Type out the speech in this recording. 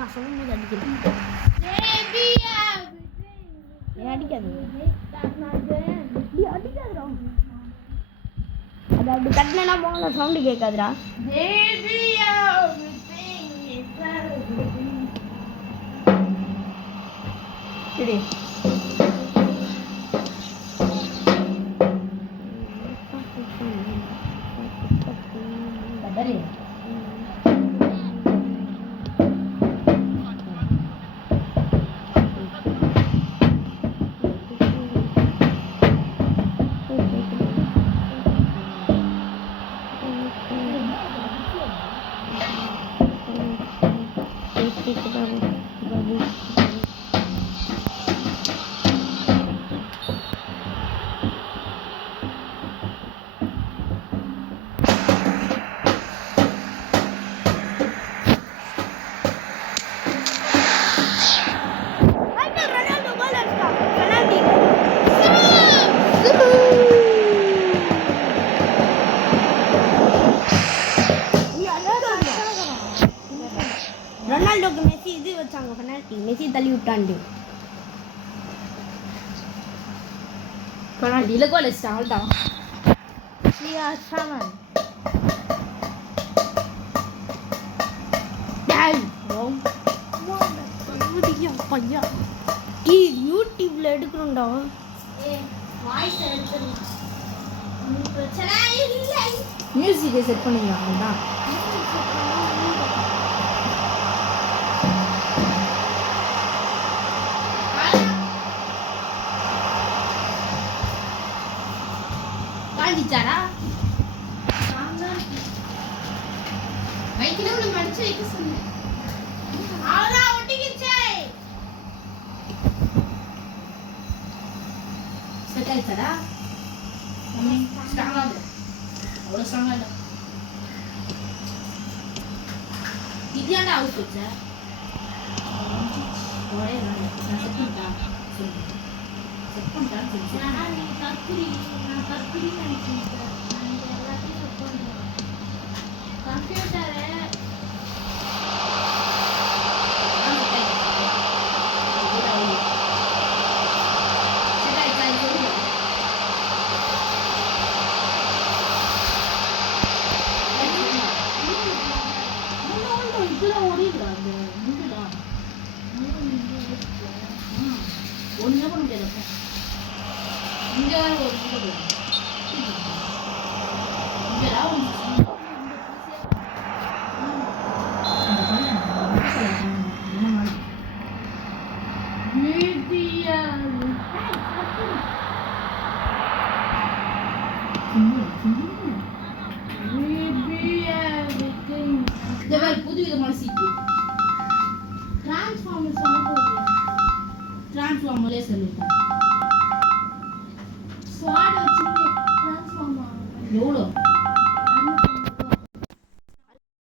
நான் சொல்லும்போது அடிக்கிறேன். அடிக்காது அடிக்காதுடா. அது அப்படி கட்டினா போகல சவுண்டு கேட்காதுடா. சரி ரொனால்டோக்கு மெஸ்ஸி இது வச்சாங்க பெனால்டி. மெஸ்ஸி தள்ளி விட்டாண்டு பெனால்டி இல்ல கோல் அடிச்சான் அவ்வளவுதான். யூடியூப்ல எடுக்கணும்டா. மியூசிக்கை செட் பண்ணிக்கலாம் அவ்வளவுதான். வாங்கிச்சாரா வைக்கல உனக்கு மடிச்சு வைக்க சொன்னேன். அவ்வளவுதான் ஒட்டிக்கிச்சே. செட் ஆயிடுச்சாடா? ஸ்ட்ராங்கா இல்லை, அவ்வளோ ஸ்ட்ராங்கா இல்லை. இதாண்டா அவுட் வச்ச ஒரே நான் செட் பண்ணிட்டேன் சொல்லு. செட் பண்ணிட்டேன்னு சொல்லி ஆனால் நீ கற்குறி நான் கற்குறி நினைச்சிட்டேன். நான் எல்லாத்தையும் செட் பண்ணுறேன். கம்ப்யூட்டரை ஒன்றுமே பண்ண முடியாது. இங்கே வேற ஒரு புது விதமான சீட்டு டிரான்ஸ்ஃபார்மர்லேயே சொல்லியிருக்கேன். எவ்வளோ